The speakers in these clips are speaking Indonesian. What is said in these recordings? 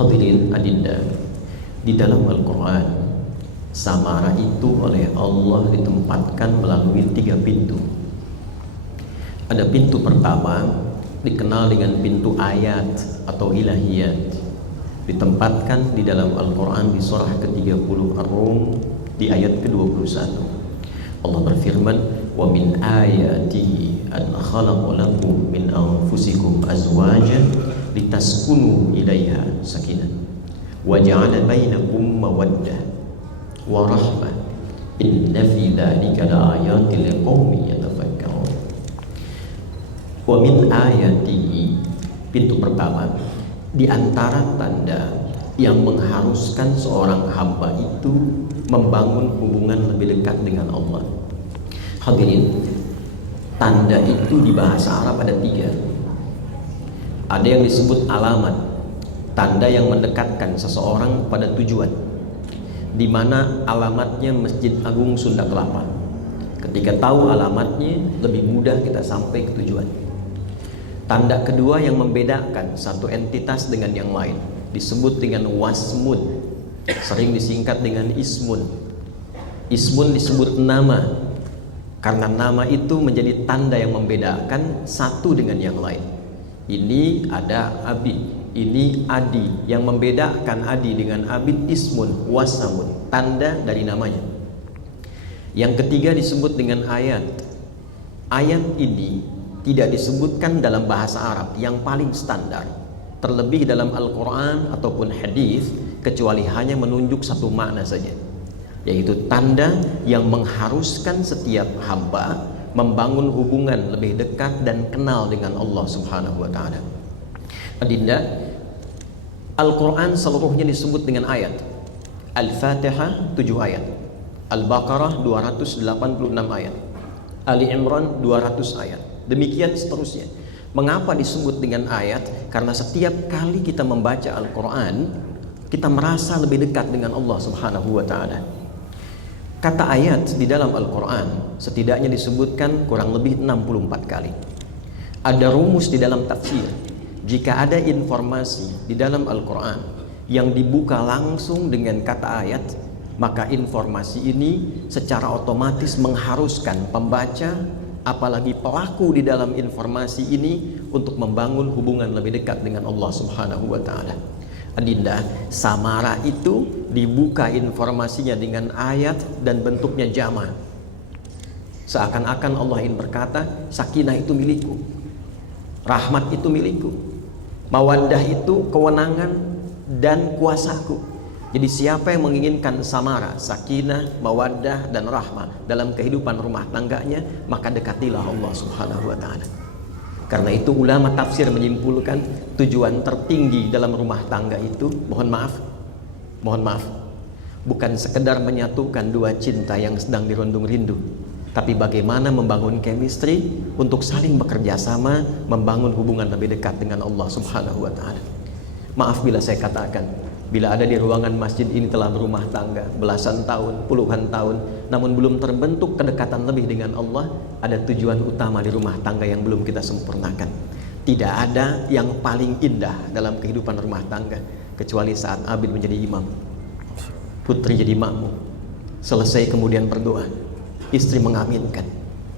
Hadirin adinda, di dalam Al-Quran samara itu oleh Allah ditempatkan melalui 3 pintu. Ada pintu pertama dikenal dengan pintu ayat atau ilahiyat, ditempatkan di dalam Al-Quran di surah ke-30 Ar-Rum di ayat ke-21. Allah berfirman, wa min ayatihi an khalaqa lakum min anfusikum azwajan litaskunu ilaiha sakinah wa ja'ala bainakum mawaddah wa rahmah inna fi dzalika laayatin liqaumin yatafakkarun. Wa min ayatihi, pintu pertama, di antara tanda yang mengharuskan seorang hamba itu membangun hubungan lebih dekat dengan Allah. Hadirin, tanda itu di bahasa Arab ada 3. Ada yang disebut alamat, tanda yang mendekatkan seseorang pada tujuan, di mana alamatnya Masjid Agung Sunda Kelapa. Ketika tahu alamatnya, lebih mudah kita sampai ke tujuan. Tanda kedua yang membedakan satu entitas dengan yang lain disebut dengan wasmun, sering disingkat dengan ismun. Ismun disebut nama, karena nama itu menjadi tanda yang membedakan satu dengan yang lain. Ini ada abid, ini adi. Yang membedakan adi dengan abid ismun, wasamun, tanda dari namanya. Yang ketiga disebut dengan ayat. Ayat ini tidak disebutkan dalam bahasa Arab yang paling standar, terlebih dalam Al-Quran ataupun hadis, kecuali hanya menunjuk satu makna saja, yaitu tanda yang mengharuskan setiap hamba membangun hubungan lebih dekat dan kenal dengan Allah Subhanahu wa ta'ala. Adinda, Al-Quran seluruhnya disebut dengan ayat. Al-Fatihah 7 ayat, Al-Baqarah 286 ayat, Ali Imran 200 ayat, demikian seterusnya. Mengapa disebut dengan ayat? Karena setiap kali kita membaca Al-Quran, kita merasa lebih dekat dengan Allah Subhanahu wa ta'ala. Kata ayat di dalam Al-Quran setidaknya disebutkan kurang lebih 64 kali. Ada rumus di dalam tafsir. Jika ada informasi di dalam Al-Quran yang dibuka langsung dengan kata ayat, maka informasi ini secara otomatis mengharuskan pembaca, apalagi pelaku di dalam informasi ini, untuk membangun hubungan lebih dekat dengan Allah Subhanahu wa ta'ala. Adinda, samara itu dibuka informasinya dengan ayat dan bentuknya jama'. Seakan-akan Allah ingin berkata, sakinah itu milikku, rahmat itu milikku, mawaddah itu kewenangan dan kuasaku. Jadi siapa yang menginginkan samara, sakinah, mawaddah dan rahmah dalam kehidupan rumah tangganya, maka dekatilah Allah Subhanahu wa ta'ala. Karena itu ulama tafsir menyimpulkan tujuan tertinggi dalam rumah tangga itu, mohon maaf, bukan sekedar menyatukan dua cinta yang sedang dirundung rindu, tapi bagaimana membangun chemistry untuk saling bekerja sama, membangun hubungan lebih dekat dengan Allah Subhanahu wa ta'ala. Maaf bila saya katakan, bila ada di ruangan masjid ini telah berumah tangga belasan tahun, puluhan tahun, namun belum terbentuk kedekatan lebih dengan Allah, ada tujuan utama di rumah tangga yang belum kita sempurnakan. Tidak ada yang paling indah dalam kehidupan rumah tangga kecuali saat abid menjadi imam, putri jadi makmum, selesai kemudian berdoa, istri mengaminkan,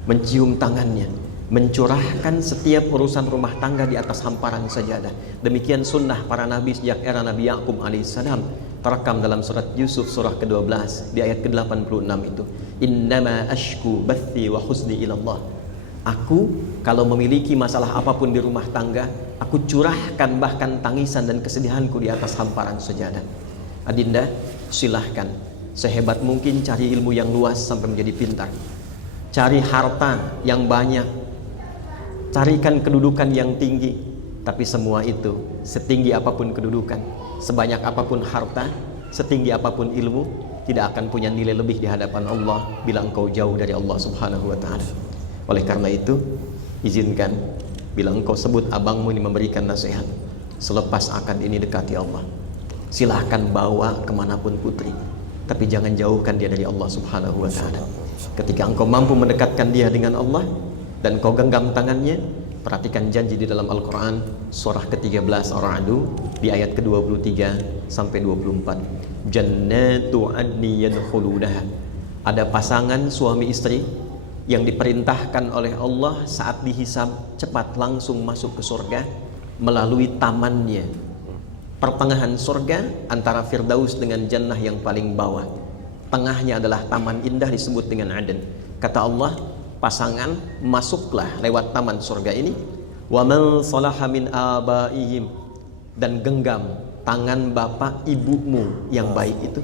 mencium tangannya, mencurahkan setiap urusan rumah tangga di atas hamparan sajadah. Demikian sunnah para nabi sejak era Nabi Yaqub alaihissalam, terekam dalam surat Yusuf surah ke-12 di ayat ke-86 itu, innama ashku bathi wa husni ilallah. Aku kalau memiliki masalah apapun di rumah tangga, aku curahkan bahkan tangisan dan kesedihanku di atas hamparan sajadah. Adinda, silahkan sehebat mungkin cari ilmu yang luas sampai menjadi pintar, cari harta yang banyak, carikan kedudukan yang tinggi, tapi semua itu, setinggi apapun kedudukan, sebanyak apapun harta, setinggi apapun ilmu, tidak akan punya nilai lebih di hadapan Allah bila engkau jauh dari Allah Subhanahu wa ta'ala. Oleh karena itu, izinkan bila engkau sebut abangmu ini memberikan nasihat, selepas akad ini dekati Allah. Silahkan bawa kemanapun putri, tapi jangan jauhkan dia dari Allah Subhanahu wa ta'ala. Ketika engkau mampu mendekatkan dia dengan Allah dan kau genggam tangannya, Perhatikan janji di dalam Al-Quran, surah ke-13 Ar-Ra'du di ayat ke-23 sampai 24. Jannatu adni yadkhulunaha. Ada pasangan suami istri yang diperintahkan oleh Allah saat dihisab cepat langsung masuk ke surga melalui tamannya. Pertengahan surga antara Firdaus dengan Jannah yang paling bawah. Tengahnya adalah taman indah disebut dengan Aden. Kata Allah, pasangan masuklah lewat taman surga ini. Wa man salaha min abaihim, dan genggam tangan bapak ibumu yang baik itu.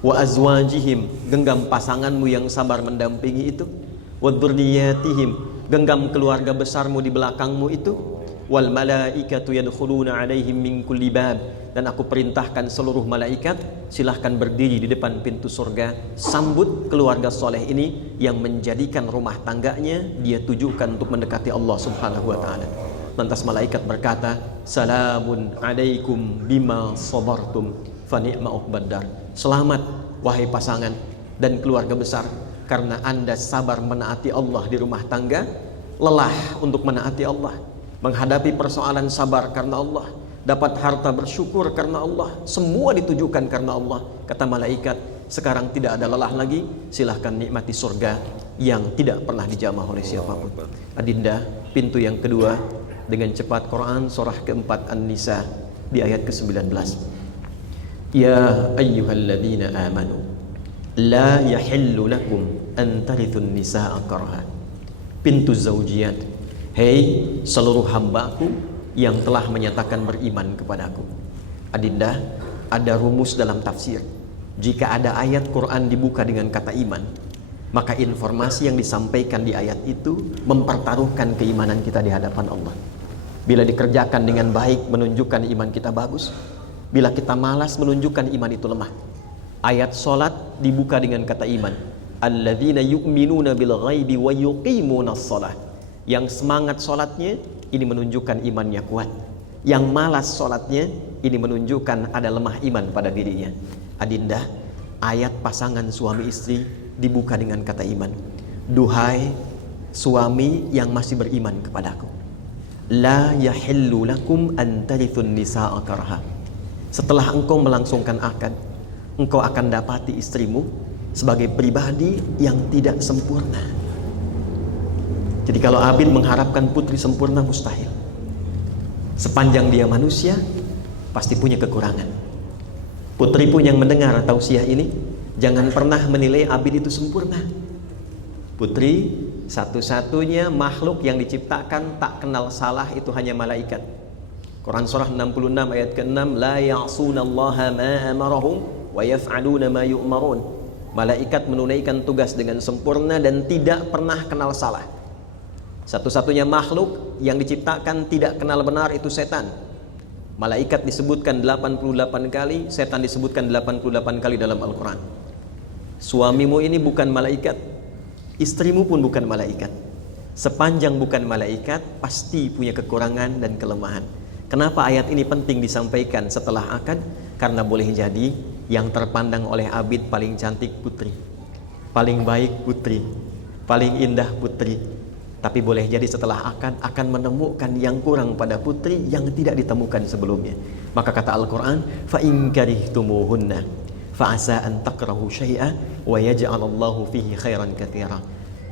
Wa azwajihim, genggam pasanganmu yang sabar mendampingi itu. Wa dzurriyyatihim, genggam keluarga besarmu di belakangmu itu. Wal malaikatu yadkhuluna alaihim min kulli bab, dan aku perintahkan seluruh malaikat silahkan berdiri di depan pintu surga, sambut keluarga soleh ini yang menjadikan rumah tangganya dia tujukan untuk mendekati Allah Subhanahu wa taala. Lantas malaikat berkata, salamun alaikum bima sabartum fa ni'ma uqbaddar. Selamat wahai pasangan dan keluarga besar, karena Anda sabar menaati Allah di rumah tangga, lelah untuk menaati Allah, menghadapi persoalan sabar karena Allah, dapat harta bersyukur karena Allah, semua ditujukan karena Allah. Kata malaikat, sekarang tidak ada lelah lagi, silahkan nikmati surga yang tidak pernah dijamah oleh siapapun. Adinda, pintu yang kedua dengan cepat Quran surah keempat An-Nisa di ayat ke-19. Ya ayyuhalladzina amanu la yahillu lakum an tarithun nisaa karha. Pintu zaujiyat, hei seluruh hambaku yang telah menyatakan beriman kepadaku. Adinda, ada rumus dalam tafsir. Jika ada ayat Quran dibuka dengan kata iman, maka informasi yang disampaikan di ayat itu mempertaruhkan keimanan kita di hadapan Allah. Bila dikerjakan dengan baik menunjukkan iman kita bagus, bila kita malas menunjukkan iman itu lemah. Ayat solat dibuka dengan kata iman. Alladzina yu'minuna bil ghaibi wa yuqimunas shalah. Yang semangat solatnya ini menunjukkan imannya kuat. Yang malas solatnya ini menunjukkan ada lemah iman pada dirinya. Adinda, ayat pasangan suami istri dibuka dengan kata iman. Duhai suami yang masih beriman kepadaku, la yahillu lakum an tarithun nisaa karha. Setelah engkau melangsungkan akad, engkau akan dapati istrimu sebagai pribadi yang tidak sempurna. Jadi kalau Abid mengharapkan putri sempurna, mustahil. Sepanjang dia manusia, pasti punya kekurangan. Putri pun yang mendengar tausiah ini, jangan pernah menilai Abid itu sempurna. Putri satu-satunya makhluk yang diciptakan tak kenal salah itu hanya malaikat. Quran surah 66 ayat ke-6, la ya'sunallaha ma amarahum wa yaf'aluna ma yu'marun. Malaikat menunaikan tugas dengan sempurna dan tidak pernah kenal salah. Satu-satunya makhluk yang diciptakan tidak kenal benar itu setan. Malaikat disebutkan 88 kali, setan disebutkan 88 kali dalam Al-Quran. Suamimu ini bukan malaikat, istrimu pun bukan malaikat. Sepanjang bukan malaikat, pasti punya kekurangan dan kelemahan. Kenapa ayat ini penting disampaikan setelah akad? Karena boleh jadi yang terpandang oleh Abid paling cantik putri, paling baik putri, paling indah putri. Tapi boleh jadi setelah akan menemukan yang kurang pada putri yang tidak ditemukan sebelumnya. Maka kata Al-Quran, fa in karihtumuhunna fa asa an takrahu syai'a wa yaj'alallahu fihi khairan katsira.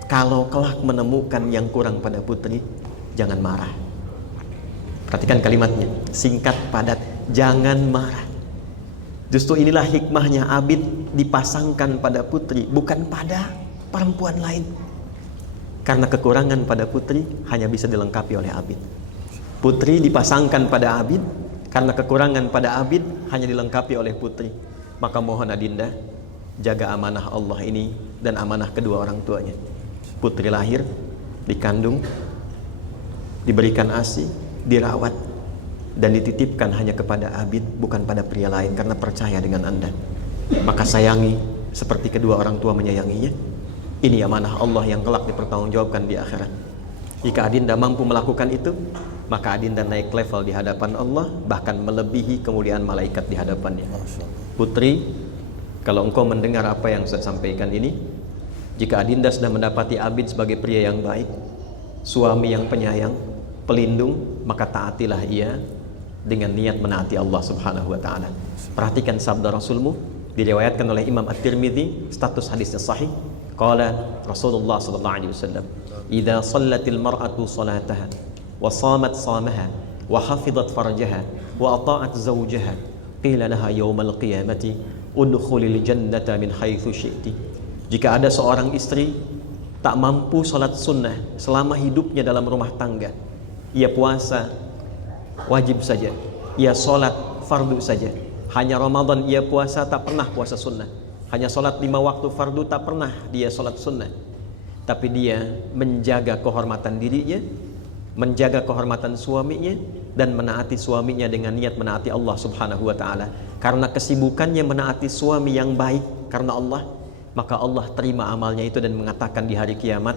Kalau kelak menemukan yang kurang pada putri, jangan marah. Perhatikan kalimatnya, singkat padat, jangan marah. Justru inilah hikmahnya Abid dipasangkan pada putri, bukan pada perempuan lain. Karena kekurangan pada putri hanya bisa dilengkapi oleh Abid. Putri dipasangkan pada Abid, karena kekurangan pada Abid hanya dilengkapi oleh putri. Maka mohon Adinda, jaga amanah Allah ini dan amanah kedua orang tuanya. Putri lahir, dikandung, diberikan ASI, dirawat, dan dititipkan hanya kepada Abid, bukan pada pria lain, karena percaya dengan Anda. Maka sayangi seperti kedua orang tua menyayanginya. Ini amanah Allah yang kelak dipertanggungjawabkan di akhirat. Jika Adinda mampu melakukan itu, maka Adinda naik level di hadapan Allah, bahkan melebihi kemuliaan malaikat di hadapannya. Putri, kalau engkau mendengar apa yang saya sampaikan ini, jika Adinda sudah mendapati Abid sebagai pria yang baik, suami yang penyayang, pelindung, maka taatilah ia dengan niat menaati Allah Subhanahu wa taala. Perhatikan sabda Rasulmu, diriwayatkan oleh Imam At-Tirmidzi, status hadisnya sahih. Qala Rasulullah sallallahu alaihi wasallam, "Idza shallatil mar'atu salataha wa shamat shamaha wa hafizat farjaha wa ata'at zawjaha, qila laha yaumal qiyamati udkhulil jannata min haitsu syi'ti." Jika ada seorang istri tak mampu salat sunnah selama hidupnya dalam rumah tangga, ia puasa wajib saja, ia sholat fardu saja, hanya Ramadan ia puasa, tak pernah puasa sunnah, hanya sholat 5 waktu fardu, tak pernah dia sholat sunnah, tapi dia menjaga kehormatan dirinya, menjaga kehormatan suaminya, dan menaati suaminya dengan niat menaati Allah Subhanahu wa ta'ala. Karena kesibukannya menaati suami yang baik karena Allah, maka Allah terima amalnya itu dan mengatakan di hari kiamat,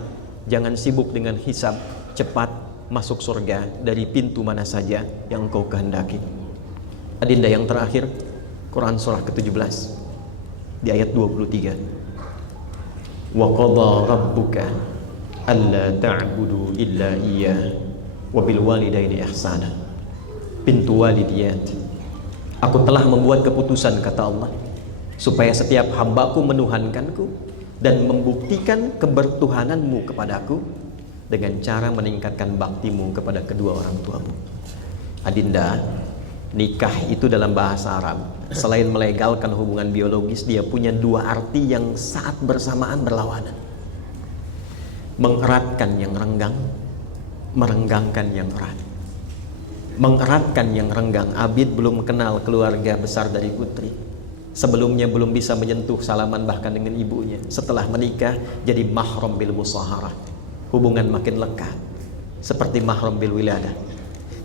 jangan sibuk dengan hisab, cepat masuk surga dari pintu mana saja yang engkau kehendaki. Adinda yang terakhir, Quran surah ke-17 di ayat 23. Wa qadha rabbuka alla ta'budu illa iyyah wa bil walidaini ihsana. Pintu walidiyat. Aku telah membuat keputusan, kata Allah, supaya setiap hambaku menuhankanku dan membuktikan kebertuhananmu kepadaku dengan cara meningkatkan baktimu kepada kedua orang tuamu. Adinda, nikah itu dalam bahasa Arab, selain melegalkan hubungan biologis, dia punya dua arti yang saat bersamaan berlawanan. Mengeratkan yang renggang, merenggangkan yang erat. Mengeratkan yang renggang, Abid belum kenal keluarga besar dari putri. Sebelumnya belum bisa menyentuh salaman bahkan dengan ibunya. Setelah menikah jadi mahram bil musaharah. Hubungan makin lekat seperti mahram bil wiladah.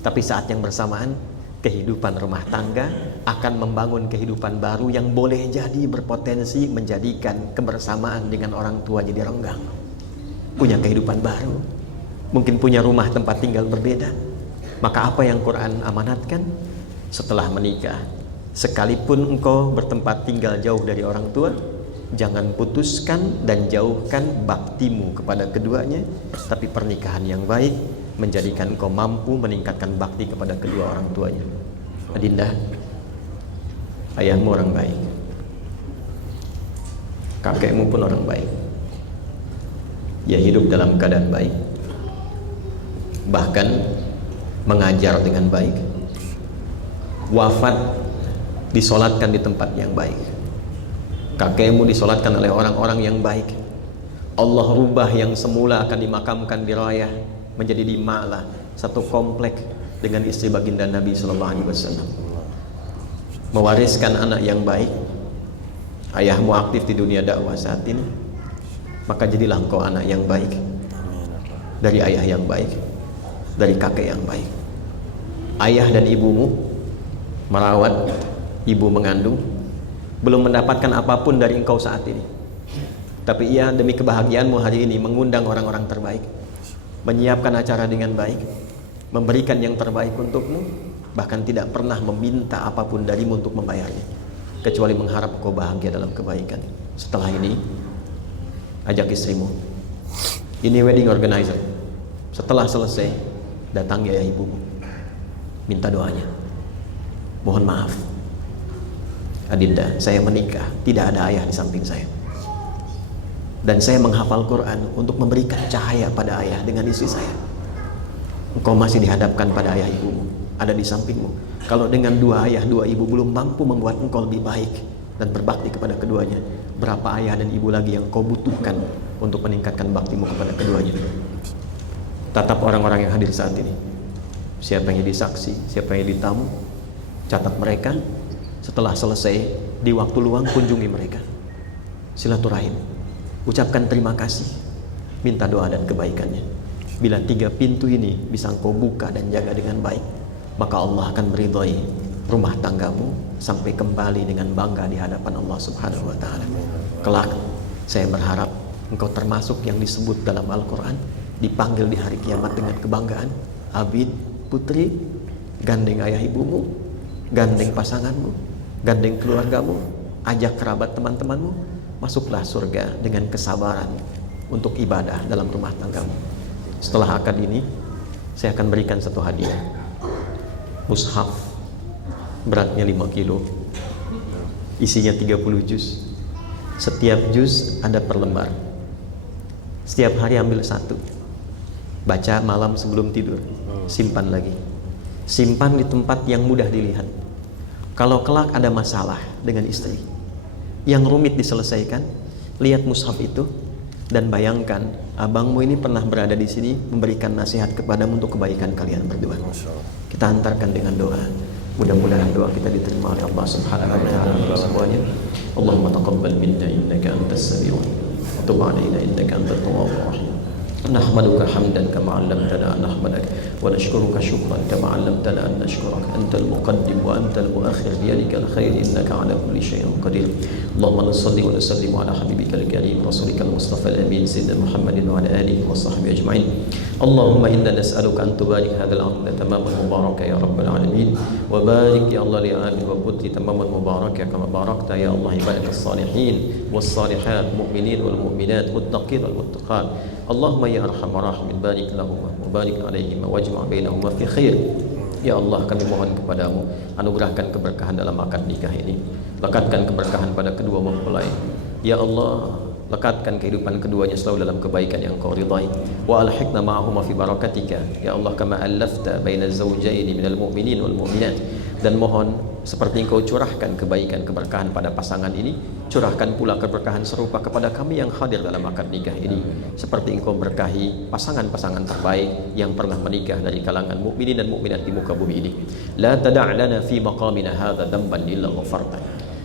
Tapi saat yang bersamaan, kehidupan rumah tangga akan membangun kehidupan baru yang boleh jadi berpotensi menjadikan kebersamaan dengan orang tua jadi renggang. Punya kehidupan baru, mungkin punya rumah tempat tinggal berbeda. Maka apa yang Quran amanatkan? Setelah menikah, sekalipun engkau bertempat tinggal jauh dari orang tua, jangan putuskan dan jauhkan baktimu kepada keduanya, tapi pernikahan yang baik menjadikan engkau mampu meningkatkan bakti kepada kedua orang tuanya. Adinda, ayahmu orang baik, kakekmu pun orang baik, ia hidup dalam keadaan baik, bahkan mengajar dengan baik, wafat disolatkan di tempat yang baik, kakekmu disolatkan oleh orang-orang yang baik. Allah rubah yang semula akan dimakamkan di Rayah menjadi di Ma'lah, satu komplek dengan istri baginda Nabi Sallallahu Alaihi Wasallam. Mewariskan anak yang baik. Ayahmu aktif di dunia dakwah saat ini, maka jadilah engkau anak yang baik, dari ayah yang baik, dari kakek yang baik. Ayah dan ibumu merawat, ibu mengandung, belum mendapatkan apapun dari engkau saat ini, tapi ia demi kebahagiaanmu hari ini mengundang orang-orang terbaik, menyiapkan acara dengan baik, memberikan yang terbaik untukmu, bahkan tidak pernah meminta apapun darimu untuk membayarnya, kecuali mengharap kau bahagia dalam kebaikan. Setelah ini, ajak istrimu, ini wedding organizer, setelah selesai datangi ayah ibumu, minta doanya. Mohon maaf Adinda, saya menikah, tidak ada ayah di samping saya, dan saya menghafal Quran untuk memberikan cahaya pada ayah dengan istri saya. Engkau masih dihadapkan pada ayah ibumu, ada di sampingmu. Kalau dengan dua ayah, dua ibu belum mampu membuat engkau lebih baik dan berbakti kepada keduanya, berapa ayah dan ibu lagi yang kau butuhkan untuk meningkatkan baktimu kepada keduanya? Tatap orang-orang yang hadir saat ini, siapa yang jadi saksi, siapa yang jadi tamu, catat mereka. Setelah selesai, di waktu luang kunjungi mereka, silaturahim, ucapkan terima kasih, minta doa dan kebaikannya. Bila 3 pintu ini bisa engkau buka dan jaga dengan baik, maka Allah akan meridhai rumah tanggamu sampai kembali dengan bangga di hadapan Allah Subhanahu wa ta'ala. Kelak saya berharap engkau termasuk yang disebut dalam Al-Quran, dipanggil di hari kiamat dengan kebanggaan. Abid, putri, gandeng ayah ibumu, gandeng pasanganmu, gandeng keluargamu, ajak kerabat teman-temanmu, masuklah surga dengan kesabaran untuk ibadah dalam rumah tanggamu. Setelah akad ini, saya akan berikan satu hadiah. Mushaf beratnya 5 kilo, isinya 30 juz. Setiap juz ada per lembar. Setiap hari ambil satu, baca malam sebelum tidur, simpan lagi. Simpan di tempat yang mudah dilihat. Kalau kelak ada masalah dengan istri yang rumit diselesaikan, lihat mushaf itu dan bayangkan abangmu ini pernah berada di sini memberikan nasihat kepadamu untuk kebaikan kalian berdua. Kita hantarkan dengan doa. Mudah-mudahan doa kita diterima oleh Allah Subhanahu wa taala semuanya. Allahumma taqabbal minna innaka antas samiul wa tub 'alaina innaka antat tawwabur rahim. نحمدك حمدا كما علمتنا أن نحمدك ونشكرك شكرا كما علمتنا أن نشكرك أنت المقدم وأنت المؤخر بيدك الخير إنك على كل شيء قدير اللهم صل وسلم على حبيبك الكريم رسولك المصطفى الأمين سيدنا محمد وعلى آله وصحبه أجمعين اللهم إنا نسألك أن تبارك هذا العقد تماما مباركا يا رب العالمين وبارك يا الله لآله وبدر تماما مباركا كما باركت يا الله عبادك الصالحين والصالحات مؤمنين والمؤمنات والمتقين والمتقات اللهم يا أرحم الراحمين بارك لهما وبارك عليهما واجمع بينهما في خير. Ya Allah, kami mohon kepadamu, anugerahkan keberkahan dalam akad nikah ini, lekatkan keberkahan pada kedua mempelai. Ya Allah, lekatkan kehidupan keduanya selalu dalam kebaikan yang Kau ridai. Wa alhiqna ma'ahuma fi barakatika ya Allah kama allafta baina zawjaini minal mu'minin wal mu'minat. Dan mohon seperti Engkau curahkan kebaikan keberkahan pada pasangan ini, curahkan pula keberkahan serupa kepada kami yang hadir dalam akad nikah ini, seperti Engkau berkahi pasangan-pasangan terbaik yang pernah menikah dari kalangan mukminin dan mukminat di muka bumi ini. La tada' lana fi maqamina hadza dhanban illa ghafarta.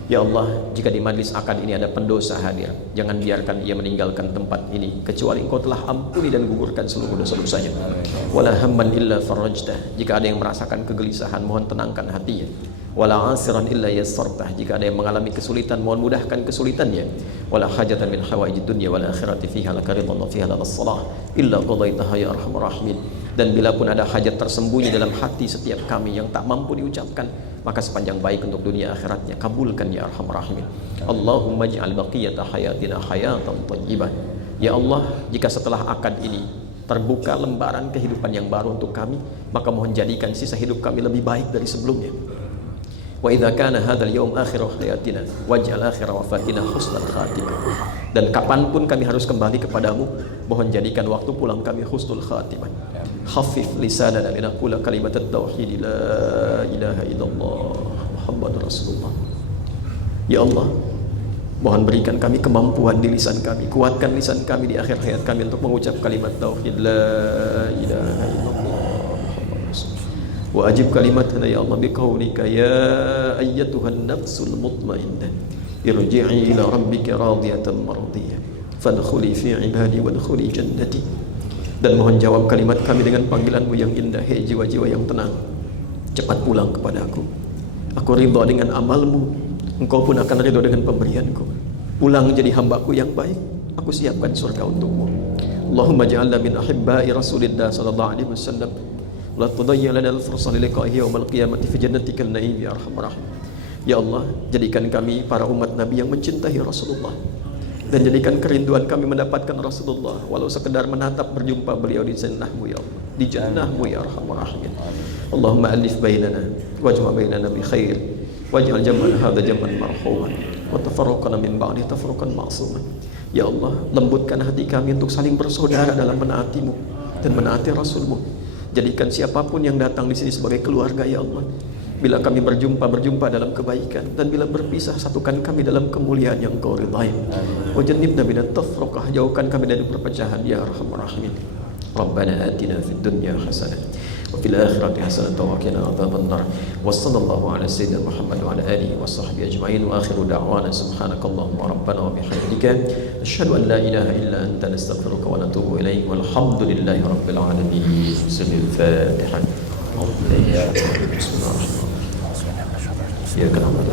Ya Allah, jika di majlis akad ini ada pendosa hadir, jangan biarkan ia meninggalkan tempat ini kecuali Engkau telah ampuni dan gugurkan seluruh dosa-dosanya. Wala hamman illa farajtah. Jika ada yang merasakan kegelisahan, mohon tenangkan hatinya. Wala asiran illa yassartah. Jika ada yang mengalami kesulitan, mohon mudahkan kesulitannya. Wala hajatan min hawaijid dunya wal akhirati fiha laka ridwan wa fiha laka salah illa qadaitaha ya arhamar rahimin. Dan bila pun ada hajat tersembunyi dalam hati setiap kami yang tak mampu diucapkan, maka sepanjang baik untuk dunia akhiratnya kabulkan ya arhamar rahimin. Allahumma ij'al baqiyata hayatina hayatan thayyibah. Ya Allah, jika setelah akad ini terbuka lembaran kehidupan yang baru untuk kami, maka mohon jadikan sisa hidup kami lebih baik dari sebelumnya. Wa idza kana hadzal yaum akhiru hayatina waj'al akhir wafatina husnal khatimah. Dan kapanpun kami harus kembali kepadamu, mohon jadikan waktu pulang kami husnul khatimah. Khafif lisanana linaqula kalimat at-tauhid la ilaha illallah Muhammadur Rasulullah. Ya Allah, mohon berikan kami kemampuan di lisan kami, kuatkan lisan kami di akhir hayat kami untuk mengucap kalimat tauhid la ilaha illallah Muhammadur Rasulullah. Wa ajib kalimatana ya Allah biqaulika ya ayyatuhan nafsul mutmainnah irji'i ila rabbika radiyatan mardiyah fadkhuli fi ibadi wadkhuli jannati. Dan mohon jawab kalimat kami dengan panggilanmu yang indah, hei jiwa-jiwa yang tenang, cepat pulang kepada aku. Aku ridha dengan amalmu, engkau pun akan ridha dengan pemberianku. Pulang jadi hambaku yang baik, aku siapkan surga untukmu. Allahumma ja'alna min ahibba'i Rasulillah sallallahu alaihi wasallam. La tudayyi lana al-fursa li liqa'ihi yawmal qiyamati fi jannatikal na'im ya arhamar rahim. Ya Allah, jadikan kami para umat Nabi yang mencintai Rasulullah, dan jadikan kerinduan kami mendapatkan Rasulullah walau sekedar menatap berjumpa beliau di jannahmu ya Allah, di jannahmu ya arhamar rahimin. Allahumma alif bainana wajma bainana bi khair waj'al jam'ana hadza jam'an marhuman wa tafarraqana min ba'di tafarruqan ma'suman. Ya Allah, lembutkan hati kami untuk saling bersaudara dalam menaatimu dan menaati Rasulmu. Jadikan siapapun yang datang di sini sebagai keluarga ya Allah. Bila kami berjumpa dalam kebaikan, dan bila berpisah satukan kami dalam kemuliaan yang Kau ridhai. Wa jannibna minat tafraqah, jauhkan kami dari perpecahan ya arhamar rahimin. Rabbana atina fid dunya hasanah wa fil akhirati hasanah wa qina adzabannar. Wa sallallahu ala sayyidina Muhammad wa ala alihi wa sahbihi ajma'in. Wa akhiru da'wana subhanakallahumma rabbana wa bihamdika asyhadu an la ilaha illa anta nastaghfiruka wa natubu ilaik. Walhamdulillahi rabbil alamin. Bismillahirrahmanirrahim. Ya kenapa?